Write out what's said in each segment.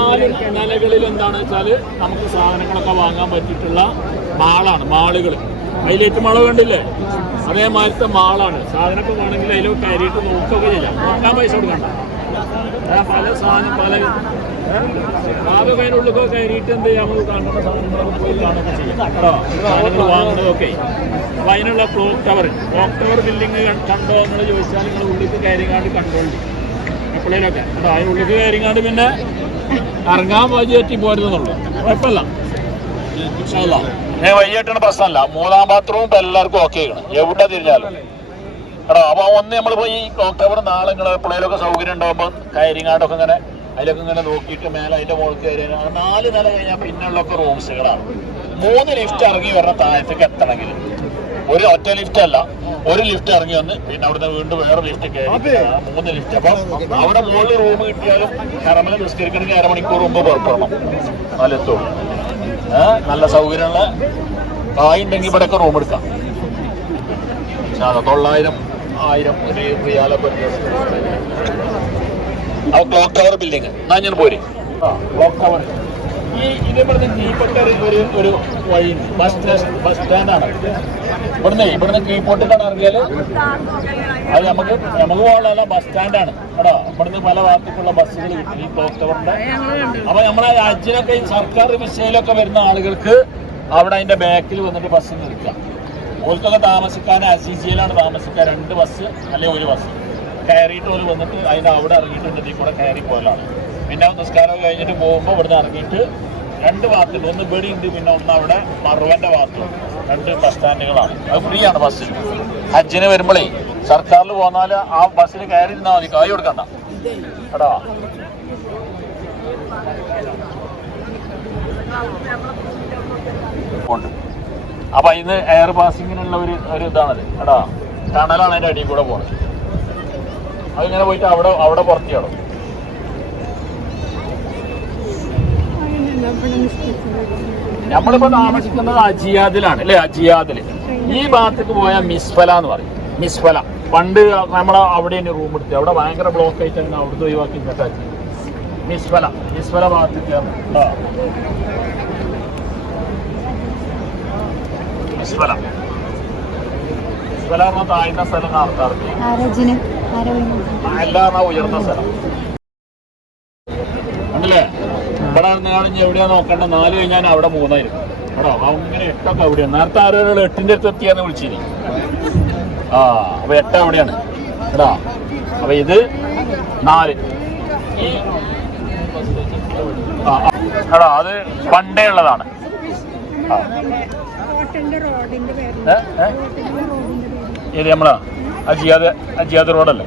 4 നിലകളിൽ എന്താണെന്ന് വെച്ചാൽ നമുക്ക് സാധനങ്ങളൊക്കെ വാങ്ങാൻ പറ്റിയിട്ടുള്ള മാളുകൾ. അതിലേറ്റ് മാള് കണ്ടില്ലേ, അതേമാതിരത്തെ മാളാണ്. സാധനമൊക്കെ വേണമെങ്കിൽ അതിൽ കയറിയിട്ട് നോക്കുകയൊക്കെ ചെയ്യാം. നോക്കാൻ പൈസ കൊടുക്കണ്ട. പല സാധനം ആകെ ഉള്ളിലൊക്കെ കയറിയിട്ട് എന്ത് ചെയ്യാം, നമുക്ക് കാണുന്ന സാധനങ്ങളൊക്കെ പോയി കാണുകയൊക്കെ ചെയ്യാം കേട്ടോ. സാധനങ്ങൾ വാങ്ങുന്നതൊക്കെ. അപ്പം അതിനുള്ള ക്ലോക്ക് ടവർ ബിൽഡിങ് കണ്ടോ എന്ന് ചോദിച്ചാൽ നിങ്ങൾ ഉള്ളിലേക്ക് കയറിങ്ങാണ്ട് കണ്ടോളി എപ്പോഴേലൊക്കെ കേട്ടോ. അതിന് ഉള്ളിലേക്ക് കയറിങ്ങാണ്ട് പിന്നെ ഇറങ്ങാൻ വഴിയേറ്റി പോരുന്നുള്ളൂ, കുഴപ്പമില്ല. വഴിയേറ്റുന്ന പ്രശ്നമല്ല. 3-ാം ബാത്റൂം ഇപ്പം എല്ലാവർക്കും ഓക്കെ ആണ്, എവിടെ തിരിഞ്ഞാലും കേട്ടോ. അപ്പോൾ ഒന്ന് നമ്മളിപ്പോൾ ഈ ക്ലോക്ക് ടവർ നാളെ നിങ്ങൾ എപ്പോഴേലൊക്കെ സൗകര്യം ഉണ്ടാകുമ്പോൾ കയറിങ്ങാണ്ടൊക്കെ ഇങ്ങനെ അതിലൊക്കെ ഇങ്ങനെ നോക്കിയിട്ട് മേലെ അതിൻ്റെ മുകളിൽ കയറി 4 നില കഴിഞ്ഞാൽ പിന്നുള്ളൊക്കെ റൂംസുകളാണ്. 3 ലിഫ്റ്റ് ഇറങ്ങി വരണ താഴത്തേക്ക് എത്തണമെങ്കിൽ ഒരു ഒറ്റ ലിഫ്റ്റ് അല്ല, ഒരു ലിഫ്റ്റ് ഇറങ്ങി വന്ന് പിന്നെ അവിടുന്ന് വീണ്ടും വേറെ ലിഫ്റ്റ് കയറി 3 ലിഫ്റ്റ്. അപ്പം അവിടെ മുകളിൽ റൂം കിട്ടിയാലും കറമല നിസ്കരിക്കണമെങ്കിൽ അരമണിക്കൂർ മുമ്പ് പുറപ്പെടണം, നാലെത്തോളൂ. നല്ല സൗകര്യമുള്ള കായുണ്ടെങ്കിൽ ഇവിടെയൊക്കെ റൂം എടുക്കാം. 900-1000 റിയാലൊക്കെ. ക്ലോക്ക് ടവർ ബിൽഡിങ് ഞാൻ പോരെ. ക്ലോക്ക് ടവർ ഇവിടുന്ന് കീഴ്പോട്ട് ഒരു വഴി ബസ് സ്റ്റാൻഡാണ്. ഇവിടുന്ന് കീഴ്പോട്ടിലാണ് ഇറങ്ങിയാൽ അത് നമുക്ക് പോകാനുള്ള ബസ് സ്റ്റാൻഡാണ് കേട്ടോ. ഇവിടുന്ന് പല ഭാഗത്തേക്കുള്ള ബസ്സുകൾ കിട്ടും ഈ ക്ലോക്ക് ടവറിന്റെ. അപ്പൊ നമ്മളെ രാജ്യത്തിലൊക്കെ ഈ സർക്കാർ വിഷയിലൊക്കെ വരുന്ന ആളുകൾക്ക് അവിടെ അതിന്റെ ബാക്കിൽ വന്നിട്ട് ബസ് നിൽക്കാം. ഓർക്കൊക്കെ താമസിക്കാൻ അസീസിയയിലാണ് താമസിക്കുക. 2 ബസ് അല്ലെങ്കിൽ 1 ബസ് കയറിയിട്ട് ഒരു വന്നിട്ട് അതിൻ്റെ അവിടെ ഇറങ്ങിയിട്ട് ഇതിൽ കൂടെ കയറി പോകലാണ്. പിന്നെ നിസ്കാരം കഴിഞ്ഞിട്ട് പോകുമ്പോൾ ഇവിടുന്ന് ഇറങ്ങിയിട്ട് 2 ഭാഗത്തുണ്ട്. ഒന്ന് ഇവിടെ ഉണ്ട്, പിന്നെ ഒന്ന് അവിടെ മറുവൻ്റെ ഭാഗത്തുണ്ട്. 2 ബസ് സ്റ്റാൻഡുകളാണ്. അത് ഫ്രീ ആണ് ബസ്സിൽ. ഹജ്ജിന് വരുമ്പോഴേ സർക്കാരിൽ പോന്നാൽ ആ ബസ്സിൽ കയറി ഇരുന്നാൽ മതി, കായ് കൊടുക്കണ്ട കേട്ടോ. ഉണ്ട്. അപ്പം അതിന് എയർ പാസിങ്ങിനുള്ള ഒരു ഇതാണത് കേട്ടോ. ടണലാണ് അതിൻ്റെ അടിയിൽ കൂടെ പോകുന്നത്. അതിങ്ങനെ പോയിട്ട് അവിടെ പുറത്തിയാടും. നമ്മളിപ്പോ താമസിക്കുന്നത് അജിയാദിലാണ് അല്ലേ. അജിയാദിൽ ഈ ഭാഗത്തേക്ക് പോയാൽ മിസ്ഫല എന്ന് പറയും. മിസ്ഫല പണ്ട് നമ്മളെ അവിടെ തന്നെ റൂം എടുത്ത് അവിടെ ഭയങ്കര ബ്ലോക്ക് ആയിട്ട് തന്നെ അവിടുത്തെ ഒഴിവാക്കി കേട്ടാക്കി. മിസ്ഫല ഭാഗത്തേക്ക് മിസ്ഫല പറഞ്ഞാൽ താഴ്ന്ന സ്ഥലം ആൾക്കാർക്ക്, എല്ലാം ഉയർന്ന സ്ഥലം ഉണ്ടല്ലേ. ഇവിടെ കാണുന്ന എവിടെയാ നോക്കണ്ട. 4 കഴിഞ്ഞാൽ അവിടെ 3 ആയിരുന്നു കേട്ടോ. അങ്ങനെ 8 ഒക്കെ അവിടെയാണ്. നേരത്തെ ആരോ 8ന്റെ അടുത്ത് എത്തിയാന്ന് വിളിച്ചിനി. അപ്പൊ 8 അവിടെയാണ് കേട്ടോ. അപ്പൊ ഇത് 4 കേട്ടോ. അത് പണ്ടേ ഉള്ളതാണ്. ഏത് നമ്മളാ അജിയാദ് റോഡല്ലേ.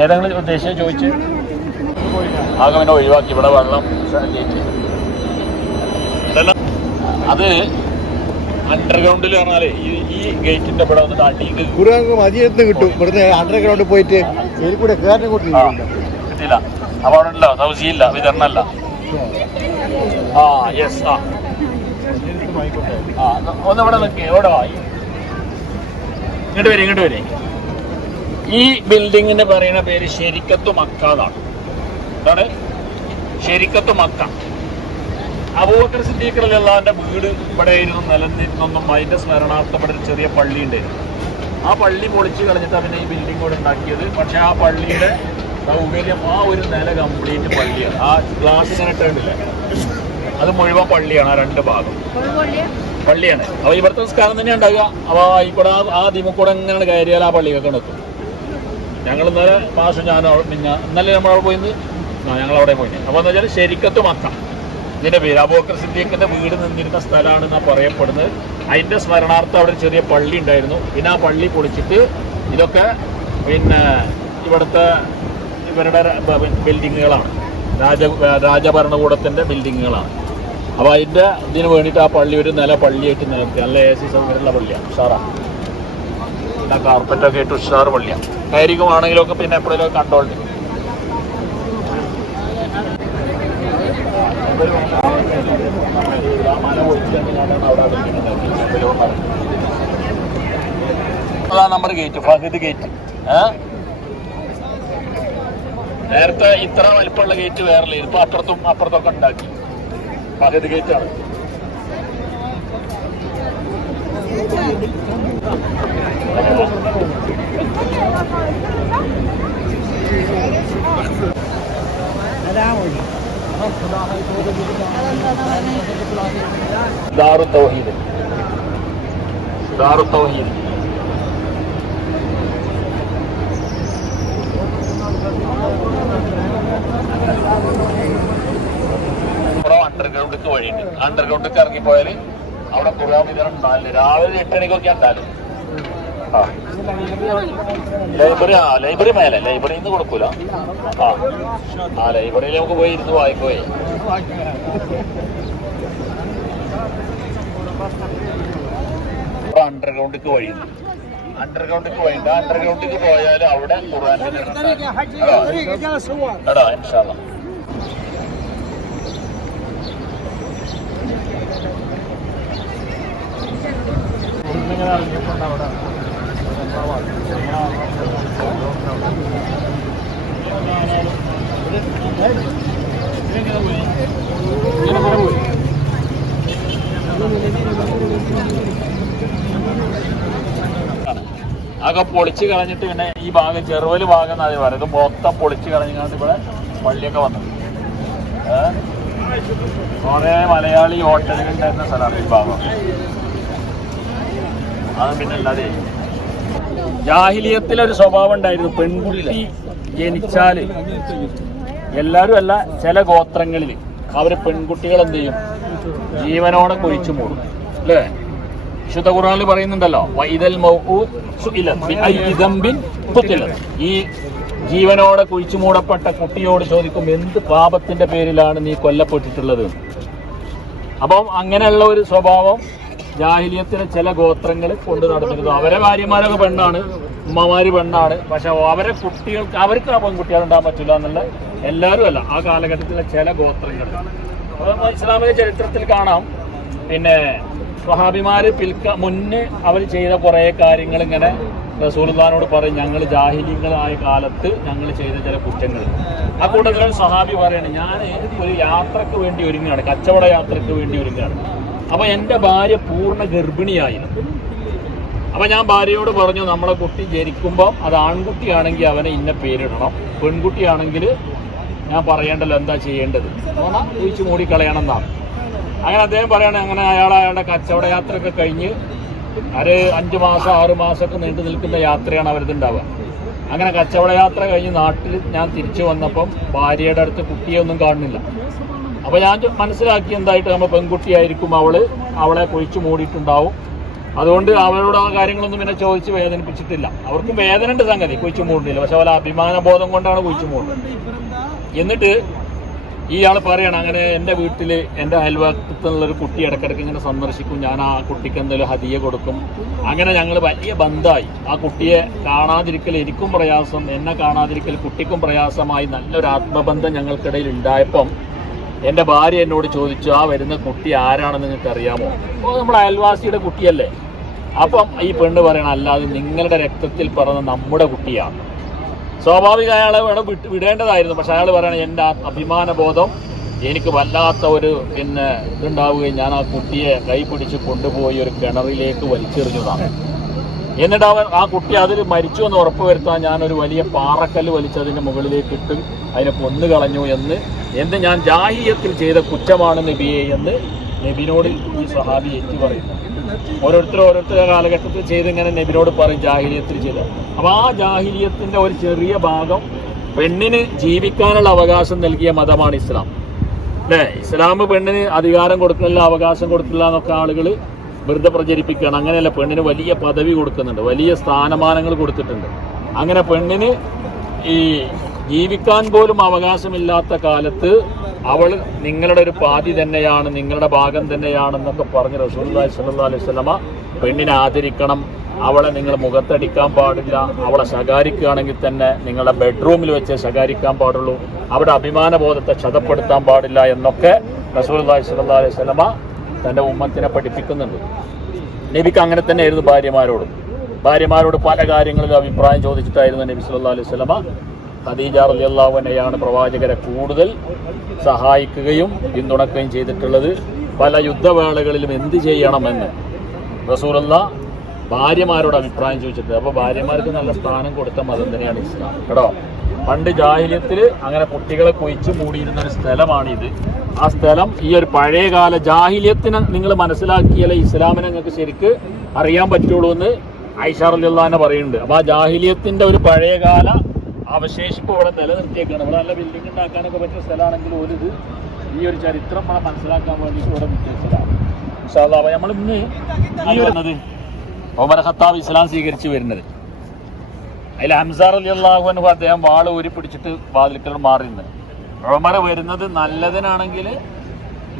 ഏതെങ്കിലും ഉദ്ദേശം ചോദിച്ച് ആകെ പിന്നെ ഒഴിവാക്കി. ഇവിടെ വെള്ളം അത് അണ്ടർഗ്രൗണ്ടിൽ പറഞ്ഞാലേ ഈ ഗേറ്റിന്റെ ഇവിടെ വന്നിട്ട് അടിയിൽ കിട്ടും. ഇവിടുന്ന് അണ്ടർഗ്രൗണ്ടിൽ പോയിട്ട് കിട്ടില്ല. അപ്പൊ അവിടെ ഉണ്ടോ സൗസിയില്ല, വിതരണല്ല. യെസ്. ഒന്ന് ഇവിടെ നിൽക്കേ. എവിടെ ഇങ്ങോട്ട് വരെ. ഈ ബിൽഡിങ്ങിന് പറയുന്ന പേര് ശരിക്കത്തു മക്ക എന്നാണ്. എന്താണ് ശരിക്കത്തു മക്ക? അബൂബക്കർ സിദ്ദീഖ് റളിയല്ലാഹുവിന്റെ വീട് ഇവിടെ ആയിരുന്നു നിലനിന്നൊന്നും അതിന്റെ സ്മരണാർത്ഥം ഇവിടെ ഒരു ചെറിയ പള്ളി ഉണ്ടായിരുന്നു. ആ പള്ളി പൊളിച്ച് കളഞ്ഞിട്ടാണ് പിന്നെ ഈ ബിൽഡിംഗ് കൂടെ ഉണ്ടാക്കിയത്. പക്ഷെ ആ പള്ളിയുടെ സൗകര്യം ആ ഒരു നില കംപ്ലീറ്റ് പള്ളിയാണ്. ആ ഗ്ലാസ് ഇങ്ങനെ ഇട്ടിട്ടില്ല, അത് മുഴുവൻ പള്ളിയാണ്. ആ 2 ഭാഗം പള്ളിയാണ്. അപ്പോൾ ഇവിടുത്തെ നിസ്കാരം തന്നെ ഉണ്ടാകുക. അപ്പോൾ ആയിക്കൂടെ ആ ദിമക്കൂടെ എങ്ങനെയാണ് കയറിയാൽ ആ പള്ളിയൊക്കെ എത്തും. ഞങ്ങൾ ഇന്നലെ ഇന്നലെ നമ്മളവിടെ പോയിന്ന് ഞങ്ങളവിടെ പോയി. അപ്പോൾ എന്താ വെച്ചാൽ ശരിക്കത്ത് മക്ക ഇതിൻ്റെ പേര്. അബൂബക്കർ സിദ്ദീഖിൻ്റെ വീട് നിന്നിരുന്ന സ്ഥലമാണെന്നാണ് പറയപ്പെടുന്നത്. അതിൻ്റെ സ്മരണാർത്ഥം അവിടെ ചെറിയ പള്ളി ഉണ്ടായിരുന്നു. പിന്നെ ആ പള്ളി പൊളിച്ചിട്ട് ഇതൊക്കെ പിന്നെ ഇവിടുത്തെ ഇവരുടെ ബിൽഡിങ്ങുകളാണ്. രാജഭരണകൂടത്തിൻ്റെ ബിൽഡിങ്ങുകളാണ്. അപ്പോൾ അതിൻ്റെ ഇതിന് വേണ്ടിയിട്ട് ആ പള്ളി ഒരു നില പള്ളിയായിട്ട് നിലനിർത്തി. നല്ല AC സൗകര്യമുള്ള പള്ളിയാണ്, ഉഷാറാണ്. പിന്നെ കാർപ്പറ്റൊക്കെ ആയിട്ട് ഉഷാർ പള്ളിയാണ്. കയറിക്കുവാണെങ്കിലൊക്കെ പിന്നെ എപ്പോഴേലും കണ്ടോളൂ. അതാണ് നമ്മുടെ ഗേറ്റ്, ഫഹദ് ഗേറ്റ്. നേരത്തെ ഇത്ര വലിപ്പമുള്ള ഗേറ്റ് വേറെ ഇപ്പൊ അപ്പുറത്തൊക്കെ ഉണ്ടാക്കി. പകുതി ഗേറ്റാണ്. ദാറു തൗഹീദ് അണ്ടർഗ്രൗണ്ടിക്ക് വഴിയുണ്ട്. അണ്ടർഗ്രൗണ്ടിക്ക് ഇറങ്ങിപ്പോയാൽ അവിടെ ഖുർആൻ വിതരണം ഉണ്ടാവില്ല. രാവിലെ 8 മണിക്കൊക്കെ ഉണ്ടാവില്ല. ലൈബ്രറി മേലെ ലൈബ്രറിയിൽ നിന്ന് കൊടുക്കൂല. ലൈബ്രറിയിൽ നമുക്ക് പോയി ഇരുന്ന് വായിക്കോയേ. അണ്ടർഗ്രൗണ്ടിക്ക് വഴിയുണ്ട്. അണ്ടർഗ്രൗണ്ടിക്ക് പോയാൽ അവിടെ ഖുർആൻ എടാ ഇൻഷാ അല്ലാഹ്. ആകെ പൊളിച്ച് കളഞ്ഞിട്ട് പിന്നെ ഈ ഭാഗം ചെറുവല് ഭാഗം എന്നാണ് പറയുന്നത്. ഇത് മൊത്തം പൊളിച്ച് കളഞ്ഞാണ്ട് ഇവിടെ പള്ളിയൊക്കെ വന്നത്. കുറെ മലയാളി ഹോട്ടലുകൾ ഉണ്ടായിരുന്ന സ്ഥലമാണ് ഈ ഭാഗം. അത് പിന്നെ അല്ലാതെ ജാഹിലിയത്തിലൊരു സ്വഭാവം ഉണ്ടായിരുന്നു. പെൺകുട്ടി ജനിച്ചാല് എല്ലാവരും അല്ല, ചില ഗോത്രങ്ങളിൽ അവര് പെൺകുട്ടികൾ എന്ത് ചെയ്യും, ജീവനോടെ കുഴിച്ചു മൂടും. അല്ലേ? വിശുദ്ധ ഖുർആനിൽ പറയുന്നുണ്ടല്ലോ, വൈദൽ മൗഊദ് സുഇലത് ബിഅയ്യി ദംബിൻ ഖുതിലത്. ഈ ജീവനോടെ കുഴിച്ചു മൂടപ്പെട്ട കുട്ടിയോട് ചോദിക്കും, എന്ത് പാപത്തിന്റെ പേരിലാണ് നീ കൊല്ലപ്പെട്ടിട്ടുള്ളത്? അപ്പം അങ്ങനെയുള്ള ഒരു സ്വഭാവം ജാഹിലിയത്തിലെ ചില ഗോത്രങ്ങൾ കൊണ്ട് നടന്നിരുന്നു. അവരെ ഭാര്യമാരൊക്കെ പെണ്ണാണ്, ഉമ്മമാര് പെണ്ണാണ്. പക്ഷെ അവരെ കുട്ടികൾക്ക്, അവർക്ക് ആ പെൺകുട്ടികളുണ്ടാകാൻ പറ്റില്ല എന്നുള്ള എല്ലാവരും അല്ല, ആ കാലഘട്ടത്തിലെ ചില ഗോത്രങ്ങൾ. അപ്പം ഇസ്ലാമിക ചരിത്രത്തിൽ കാണാം, പിന്നെ സ്വഹാബിമാര് മുന്നേ അവർ ചെയ്ത കുറേ കാര്യങ്ങൾ ഇങ്ങനെ റസൂലുള്ളാഹിനോട് പറയും, ഞങ്ങൾ ജാഹിലികളായ കാലത്ത് ഞങ്ങൾ ചെയ്ത ചില കുറ്റങ്ങൾ. ആ കൂട്ടത്തിലാണ് സ്വഹാബി പറയുന്നത്, ഞാൻ ഒരു യാത്രക്ക് വേണ്ടി ഒരുങ്ങുകയാണ്, കച്ചവട യാത്രക്ക് വേണ്ടി ഒരുങ്ങുകയാണ്. അപ്പൊ എൻ്റെ ഭാര്യ പൂർണ്ണ ഗർഭിണിയായിരുന്നു. അപ്പൊ ഞാൻ ഭാര്യയോട് പറഞ്ഞു, നമ്മളെ കുട്ടി ജനിക്കുമ്പോൾ അത് ആൺകുട്ടിയാണെങ്കിൽ അവനെ ഇന്ന പേരിടണം, പെൺകുട്ടിയാണെങ്കിൽ ഞാൻ പറയേണ്ടല്ലോ എന്താ ചെയ്യേണ്ടത്, കുഴിച്ച് മൂടിക്കളയണം എന്നാണ്. അങ്ങനെ അദ്ദേഹം പറയണേ, അങ്ങനെ അയാളുടെ കച്ചവട യാത്രയൊക്കെ കഴിഞ്ഞ് ഒരു 5 മാസം 6 മാസമൊക്കെ നീണ്ടു നിൽക്കുന്ന യാത്രയാണ് അവരിതുണ്ടാവുക. അങ്ങനെ കച്ചവട യാത്ര കഴിഞ്ഞ് നാട്ടിൽ ഞാൻ തിരിച്ചു വന്നപ്പം ഭാര്യയുടെ അടുത്ത് കുട്ടിയൊന്നും കാണുന്നില്ല. അപ്പോൾ ഞാൻ മനസ്സിലാക്കി എന്തായിട്ട്, നമ്മൾ പെൺകുട്ടിയായിരിക്കും, അവളെ കുഴിച്ചു മൂടിയിട്ടുണ്ടാവും. അതുകൊണ്ട് അവരോട് ആ കാര്യങ്ങളൊന്നും പിന്നെ ചോദിച്ച് വേദനിപ്പിച്ചിട്ടില്ല. അവർക്കും വേദന ഉണ്ട് സംഗതി, കുഴിച്ചു മൂടില്ല. പക്ഷെ അവരെ അഭിമാനബോധം കൊണ്ടാണ് കുഴിച്ചു മൂടുന്നത്. എന്നിട്ട് ഇയാൾ പറയണം, അങ്ങനെ എൻ്റെ വീട്ടിൽ എൻ്റെ അയൽവക്കത്തുള്ളൊരു കുട്ടി ഇടയ്ക്കിടയ്ക്ക് ഇങ്ങനെ സന്ദർശിക്കും, ഞാൻ ആ കുട്ടിക്ക് എന്തെങ്കിലും ഹദിയ കൊടുക്കും. അങ്ങനെ ഞങ്ങൾ വലിയ ബന്ധമായി. ആ കുട്ടിയെ കാണാതിരിക്കൽ എനിക്കും പ്രയാസം, എന്നെ കാണാതിരിക്കൽ കുട്ടിക്കും പ്രയാസമായി. നല്ലൊരു ആത്മബന്ധം ഞങ്ങൾക്കിടയിൽ ഉണ്ടായപ്പം എൻ്റെ ഭാര്യ എന്നോട് ചോദിച്ചു, ആ വരുന്ന കുട്ടി ആരാണെന്ന് നിങ്ങൾക്ക് അറിയാമോ? അപ്പോൾ നമ്മുടെ അയൽവാസിയുടെ കുട്ടിയല്ലേ. അപ്പം ഈ പെണ്ണ് പറയണം, അല്ലാതെ നിങ്ങളുടെ രക്തത്തിൽ പറഞ്ഞ നമ്മുടെ കുട്ടിയാണ്. സ്വാഭാവിക അയാളെ വേണം വിടേണ്ടതായിരുന്നു. പക്ഷെ അയാൾ പറയണം, എൻ്റെ അഭിമാനബോധം എനിക്ക് വല്ലാത്ത ഒരു ഇതുണ്ടാവുകയും ഞാൻ ആ കുട്ടിയെ കൈപിടിച്ച് കൊണ്ടുപോയി ഒരു കിണറിലേക്ക് വലിച്ചെറിഞ്ഞതാണ്. എന്നിട്ട് ആ കുട്ടി അതിൽ മരിച്ചു എന്ന് ഉറപ്പുവരുത്താൻ ഞാനൊരു വലിയ പാറക്കല്ല് വലിച്ചതിൻ്റെ മുകളിലേക്ക് ഇട്ട് അതിനെ കൊന്നു കളഞ്ഞു എന്ന് ഞാൻ ജാഹിലിയത്തിൽ ചെയ്ത കുറ്റമാണ് നബിയെ എന്ന് നബിനോട് ഈ സ്വഹാബി ഏറ്റു പറയുന്നു. ഓരോരുത്തരുടെ കാലഘട്ടത്തിൽ ചെയ്തിങ്ങനെ നബിനോട് പറയും, ജാഹിലിയത്തിൽ ചെയ്ത. അപ്പോൾ ആ ജാഹിലിയത്തിൻ്റെ ഒരു ചെറിയ ഭാഗം പെണ്ണിന് ജീവിക്കാനുള്ള അവകാശം നൽകിയ മതമാണ് ഇസ്ലാം. അല്ലേ? ഇസ്ലാം പെണ്ണിന് അധികാരം കൊടുക്കുന്നില്ല, അവകാശം കൊടുക്കില്ല എന്നൊക്കെ ആളുകൾ വെറുതെ പ്രചരിപ്പിക്കുകയാണ്. അങ്ങനെയല്ല, പെണ്ണിന് വലിയ പദവി കൊടുക്കുന്നുണ്ട്, വലിയ സ്ഥാനമാനങ്ങൾ കൊടുത്തിട്ടുണ്ട്. അങ്ങനെ പെണ്ണിന് ഈ ജീവിക്കാൻ പോലും അവകാശമില്ലാത്ത കാലത്ത് അവൾ നിങ്ങളുടെ ഒരു പാതി തന്നെയാണ്, നിങ്ങളുടെ ഭാഗം തന്നെയാണെന്നൊക്കെ പറഞ്ഞ് റസൂലുള്ളാഹി സ്വല്ലല്ലാഹു അലൈഹി വസല്ലമ പെണ്ണിനെ ആദരിക്കണം. അവളെ നിങ്ങൾ മുഖത്തടിക്കാൻ പാടില്ല, അവളെ ശകാരിക്കുകയാണെങ്കിൽ തന്നെ നിങ്ങളുടെ ബെഡ്റൂമിൽ വെച്ച് ശകാരിക്കാൻ പാടുള്ളൂ, അവിടെ അഭിമാനബോധത്തെ ക്ഷതപ്പെടുത്താൻ പാടില്ല എന്നൊക്കെ റസൂലുള്ളാഹി സ്വല്ലല്ലാഹു അലൈഹി വസല്ലമ തൻ്റെ ഉമ്മത്തിനെ പഠിപ്പിക്കുന്നുണ്ട്. നബിക്ക് അങ്ങനെ തന്നെയായിരുന്നു ഭാര്യമാരോട് പല കാര്യങ്ങളിലും അഭിപ്രായം ചോദിച്ചിട്ടായിരുന്നു നബി സല്ലല്ലാഹു അലൈഹി വസല്ലമ ഖദീജ റളിയല്ലാഹു അൻഹയാണ് പ്രവാചകരെ കൂടുതൽ സഹായിക്കുകയും പിന്തുണക്കുകയും ചെയ്തിട്ടുള്ളത്. പല യുദ്ധവേളകളിലും എന്ത് ചെയ്യണമെന്ന് റസൂലുള്ളാഹ് ഭാര്യമാരോട് അഭിപ്രായം ചോദിച്ചിട്ടുണ്ട്. അപ്പോൾ ഭാര്യമാർക്ക് നല്ല സ്ഥാനം കൊടുത്ത മതം തന്നെയാണ് ഇസ്ലാം കേട്ടോ. പണ്ട് ജാഹിലിയത്തിൽ അങ്ങനെ കുട്ടികളെ കൊയിച്ചു മൂടിയിരുന്ന ഒരു സ്ഥലമാണിത്. ആ സ്ഥലം ഈ ഒരു പഴയകാല ജാഹിലിയത്തിനെ നിങ്ങൾ മനസ്സിലാക്കിയാലേ ഇസ്ലാമിനെ നിങ്ങൾക്ക് ശരിക്ക് അറിയാൻ പറ്റുള്ളൂ എന്ന് ആയിഷ റളിയല്ലാഹു അൻഹ പറയുന്നുണ്ട്. അപ്പോൾ ആ ജാഹിലിയത്തിന്റെ ഒരു പഴയകാല അവശേഷിപ്പ് ഇവിടെ നിലനിർത്തിയേക്കാണ്. ഇവിടെ നല്ല ബിൽഡിംഗ് ഉണ്ടാക്കാനൊക്കെ പറ്റിയ സ്ഥലമാണെങ്കിൽ ഒരിത് ഈ ഒരു ചരിത്രം നമ്മളെ മനസ്സിലാക്കാൻ വേണ്ടിയിട്ട് ഇവിടെ വ്യത്യാസമാണ്. ഇൻഷാ അല്ലാഹ് നമ്മൾ ഇന്ന് ഈ വരുന്നത് ഉമർ ഖത്താബ് ഇസ്ലാം സ്വീകരിച്ച് വരുന്നത്. അതിൽ ഹംസ റളിയല്ലാഹു അൻഹു അദ്ദേഹം വാള് ഊരി പിടിച്ചിട്ട് വാതിൽക്കൽ മാറിയിരുന്നു. ഉമർ വരുന്നത് നല്ലതിനാണെങ്കിൽ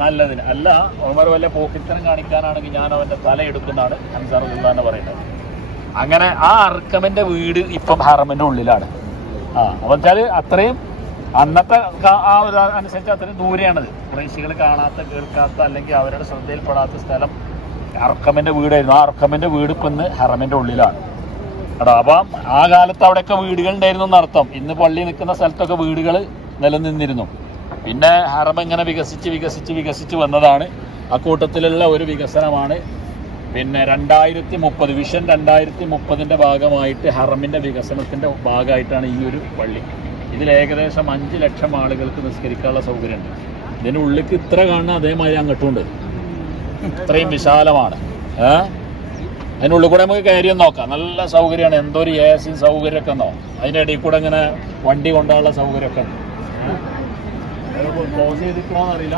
നല്ലതിന്, അല്ല ഉമർ വല്ല പോക്കിത്തരം കാണിക്കാനാണെങ്കിൽ ഞാൻ അവൻ്റെ തല എടുക്കുന്നതാണ് ഹംസ റളിയല്ലാഹു അൻഹു പറയുന്നത്. അങ്ങനെ ആ അർക്കമിൻ്റെ വീട് ഇപ്പം ഹറമിൻ്റെ ഉള്ളിലാണ്. അപ്പോൾ വെച്ചാൽ അത്രയും അന്നത്തെ ആ ഒരു അനുസരിച്ച് അത്രയും ദൂരെയാണത്. കുറേശികൾ കാണാത്ത കേൾക്കാത്ത അല്ലെങ്കിൽ അവരുടെ ശ്രദ്ധയിൽപ്പെടാത്ത സ്ഥലം അർക്കമിൻ്റെ വീടായിരുന്നു. ആ അർക്കമിൻ്റെ വീട് ഇപ്പം ഇന്ന് ഹറമിൻ്റെ ഉള്ളിലാണ് കേട്ടോ. അപ്പം ആ കാലത്ത് അവിടെയൊക്കെ വീടുകൾ ഉണ്ടായിരുന്നു എന്നർത്ഥം. ഇന്ന് പള്ളി നിൽക്കുന്ന സ്ഥലത്തൊക്കെ വീടുകൾ നിലനിന്നിരുന്നു. പിന്നെ ഹറം ഇങ്ങനെ വികസിച്ച് വന്നതാണ്. അക്കൂട്ടത്തിലുള്ള ഒരു വികസനമാണ് പിന്നെ 2030 വിഷൻ 2030 ഭാഗമായിട്ട് ഹറമിൻ്റെ വികസനത്തിൻ്റെ ഭാഗമായിട്ടാണ് ഈ ഒരു പള്ളി. ഇതിൽ ഏകദേശം 5 ലക്ഷം ആളുകൾക്ക് നിസ്കരിക്കാനുള്ള സൗകര്യമുണ്ട്. ഇതിനുള്ളിലേക്ക് ഇത്ര കാണുന്ന അതേമാതിരി അങ്ങോട്ടുണ്ട്. ഇത്രയും വിശാലമാണ്. അതിനുള്ളിൽ കൂടെ നമുക്ക് കയറി നോക്കാം. നല്ല സൗകര്യമാണ്. എന്തോ ഒരു AC സൗകര്യമൊക്കെ ഉണ്ടോ. അതിൻ്റെ ഇടയിൽ കൂടെ ഇങ്ങനെ വണ്ടി കൊണ്ടുള്ള സൗകര്യമൊക്കെ ഉണ്ട്. ക്ലോസ് ചെയ്തിട്ടുണ്ടോ എന്നറിയില്ല.